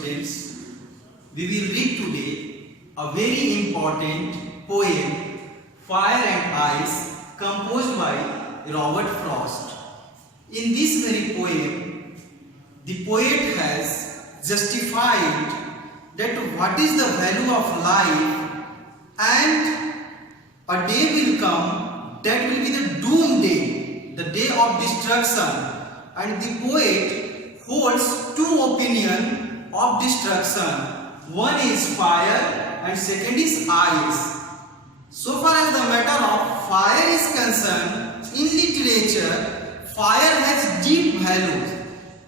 students, we will read today a very important poem, Fire and Ice, composed by Robert Frost. In this very poem, the poet has justified that what is the value of life, and a day will come that will be the doom day, the day of destruction. And the poet holds two opinions of destruction. One is fire and second is ice. So far as the matter of fire is concerned, in literature, fire has deep values.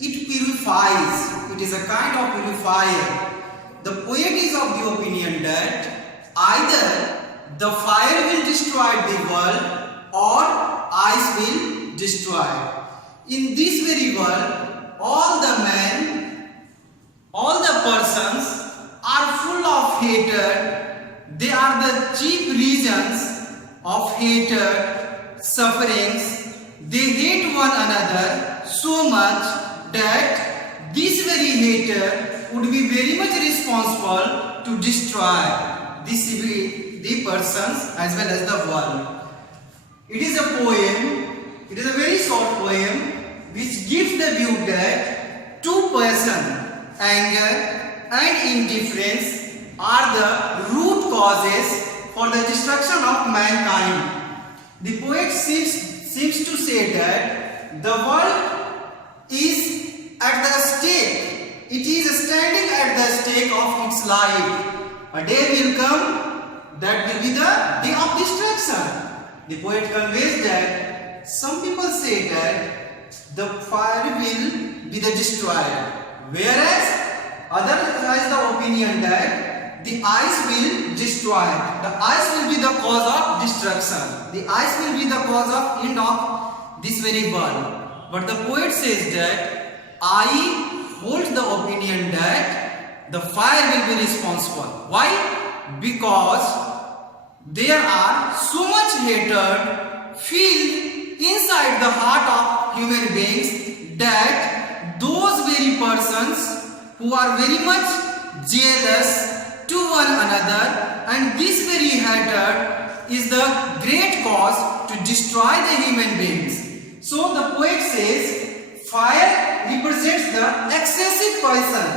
It purifies. It is a kind of purifier. The poet is of the opinion that either the fire will destroy the world or ice will destroy. In this very world, all the men, all the persons are full of hatred. They are the chief reasons of hatred, sufferings. They hate one another so much that this very hatred would be very much responsible to destroy the persons as well as the world. It is a poem. It is a very short poem which gives the view that two persons, anger and indifference, are the root causes for the destruction of mankind. The poet seems to say that the world is at the stake. It is standing at the stake of its life. A day will come that will be the day of destruction. The poet conveys that some people say that the fire will be the destroyer, whereas others has the opinion that the ice will destroy. The ice will be the cause of destruction. The ice will be the cause of end of this very world. But the poet says that I hold the opinion that the fire will be responsible. Why? Because there are so much hatred filled inside the heart of human beings that those very persons who are very much jealous to one another, and this very hatred is the great cause to destroy the human beings. So the poet says fire represents the excessive passion,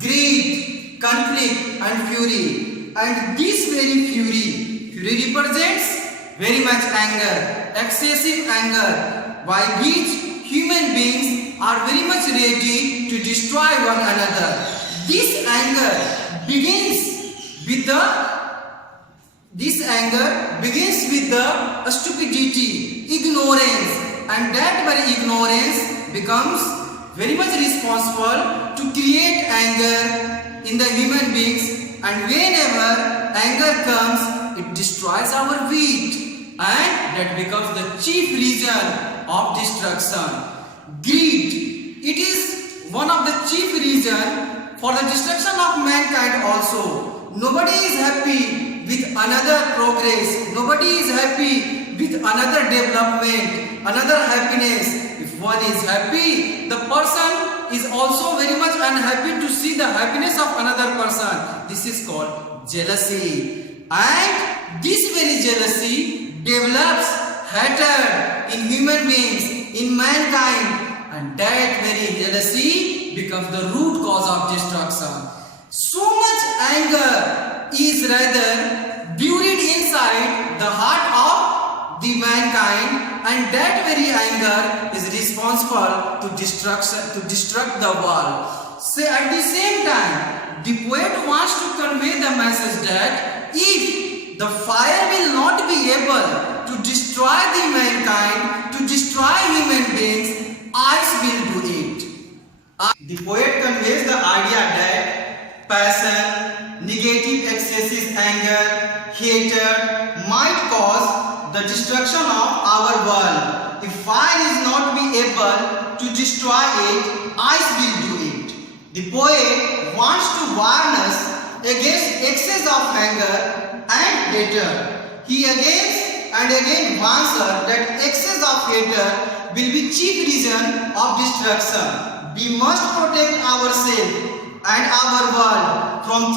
greed, conflict and fury, and this very fury represents very much anger, excessive anger, by which human beings are very much ready to destroy one another. This anger begins with the stupidity, ignorance, and that very ignorance becomes very much responsible to create anger in the human beings. And whenever anger comes, it destroys our wheat, and that becomes the chief reason of destruction. Greed, it is one of the chief reasons for the destruction of mankind also. Nobody is happy with another progress. Nobody is happy with another development, another happiness. If one is happy, the person is also very much unhappy to see the happiness of another person. This is called jealousy. And this very jealousy develops hatred in human beings, in mankind. And that very jealousy becomes the root cause of destruction. So much anger is rather buried inside the heart of the mankind, and that very anger is responsible to destruct the world. So at the same time, the poet wants to convey the message that if the fire will not be able to destroy the mankind, to destroy human beings, ice will do it. The poet conveys the idea that passion, negative excessive anger, hatred might cause the destruction of our world. If fire is not be able to destroy it, ice will do it. The poet wants to warn us against excess of anger and hatred. He again and again warns us that excess of hatred will be chief reason of destruction. We must protect ourselves and our world from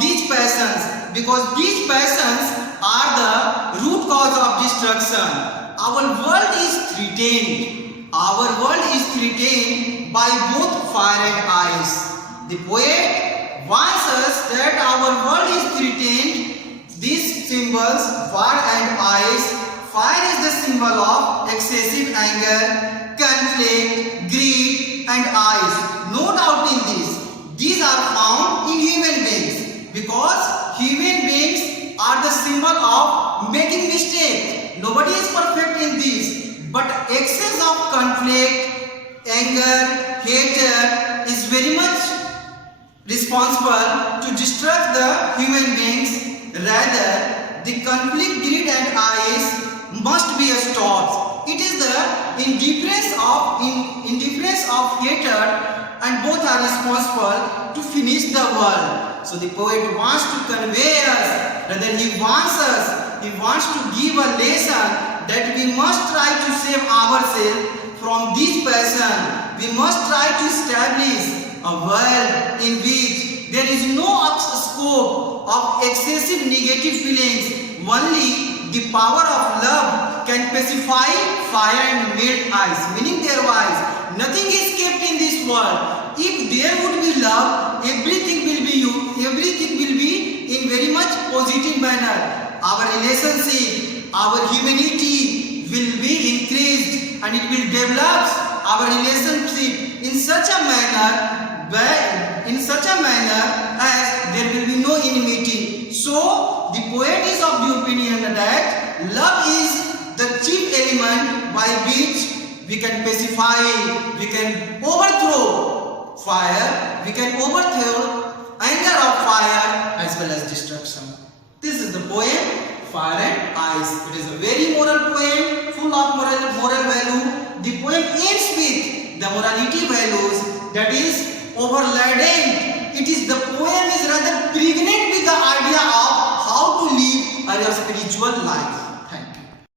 these passions, because these passions are the root cause of destruction. Our world is threatened. Our world is threatened by both fire and ice. The poet warns us that our world is threatened. These symbols, fire and ice. Fire is the symbol of excessive anger, conflict, greed and ice. No doubt in this. These are found in human beings, because human beings are the symbol of making mistake. Nobody is perfect in this. But excess of conflict, anger, hatred is very much responsible to destruct the human beings. Rather, the conflict, greed and ice must be stopped. It is the indifference of hatred, and both are responsible to finish the world. So the poet wants to convey us, rather he wants to give a lesson that we must try to save ourselves from this passion. We must try to establish a world in which there is no scope of excessive negative feelings. Only the power of love can pacify fire and melt ice, meaning therewise nothing is kept in this world. If there would be love, everything will be in very much positive manner. Our relationship, our humanity will be increased, and it will develop our relationship in such a manner as there will be no enmity. So the poet is of the opinion that love is the chief element by which we can pacify, we can overthrow fire, we can overthrow anger of fire as well as destruction. This is the poem Fire and Ice. It is a very moral poem, full of moral value. The poem ends with the morality values, that is overladen. The poem is rather pregnant with the idea of how to live a spiritual life.